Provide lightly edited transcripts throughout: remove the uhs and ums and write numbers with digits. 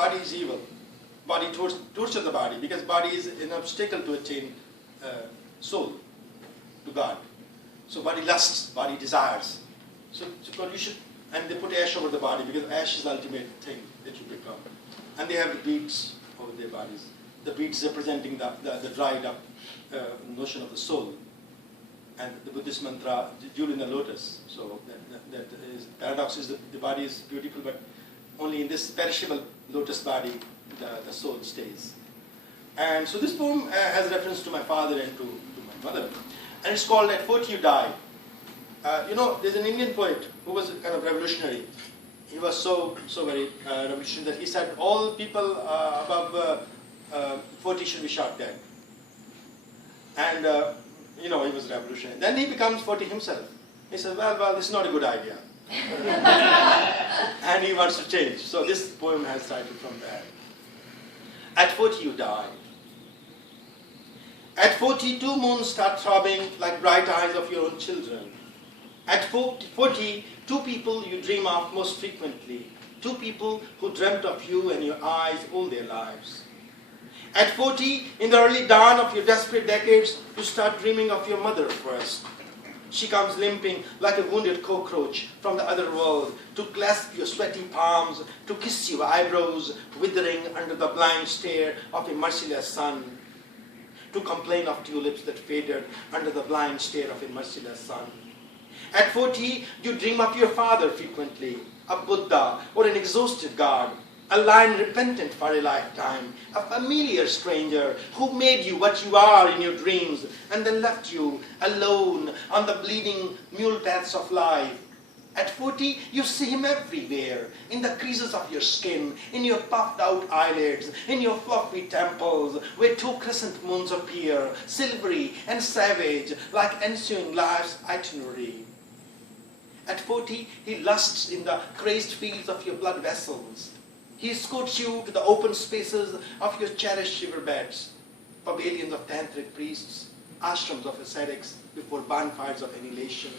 body is evil. Body tortures the body, because body is an obstacle to attain soul, to God. So body lusts, body desires. So you should, and they put ash over the body, because ash is the ultimate thing that you become. And they have the beads over their bodies. The beads representing the dried up notion of the soul. And the Buddhist mantra, jewel in the lotus. So that is, paradox is the body is beautiful, but only in this perishable lotus body the soul stays. And so this poem has reference to my father and to my mother. And it's called At 40 You Die. There's an Indian poet who was kind of revolutionary. He was so very revolutionary that he said all people above 40 should be shot dead. And he was revolutionary. Then he becomes 40 himself. He says, well, this is not a good idea. And he wants to change. So this poem has started from there. At 40 you die. At 40, 2 moons start throbbing like bright eyes of your own children. At 40, 2 people you dream of most frequently. 2 people who dreamt of you and your eyes all their lives. At 40, in the early dawn of your desperate decades, you start dreaming of your mother first. She comes limping like a wounded cockroach from the other world to clasp your sweaty palms, to kiss your eyebrows, withering under the blind stare of a merciless sun, to complain of tulips that faded under the blind stare of a merciless sun. At 40, you dream of your father frequently, a Buddha or an exhausted God, a lion repentant for a lifetime, a familiar stranger who made you what you are in your dreams and then left you alone on the bleeding mule paths of life. At 40, you see him everywhere, in the creases of your skin, in your puffed out eyelids, in your fluffy temples, where 2 crescent moons appear, silvery and savage, like ensuing life's itinerary. At 40, he lusts in the crazed fields of your blood vessels. He escorts you to the open spaces of your cherished riverbeds, pavilions of tantric priests, ashrams of ascetics before bonfires of annihilation.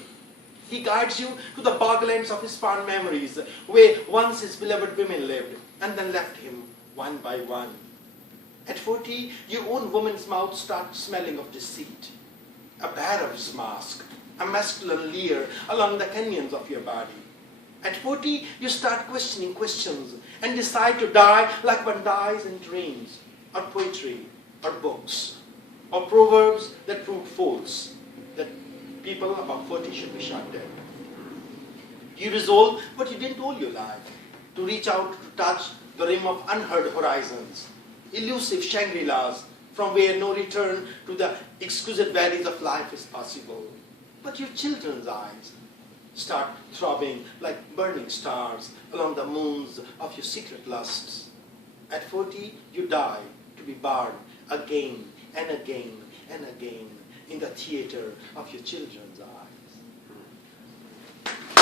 He guides you to the boglands of his fond memories, where once his beloved women lived, and then left him one by one. At 40, your own woman's mouth starts smelling of deceit, a bearer's mask, a masculine leer along the canyons of your body. At 40, you start questioning questions and decide to die like one dies in dreams, or poetry, or books, or proverbs that prove false, that people above 40 should be shot dead. You resolve what you didn't all your life, to reach out to touch the rim of unheard horizons, elusive Shangri-Las, from where no return to the exquisite valleys of life is possible. But your children's eyes start throbbing like burning stars along the moons of your secret lusts. At 40, you die to be barred again and again and again in the theater of your children's eyes.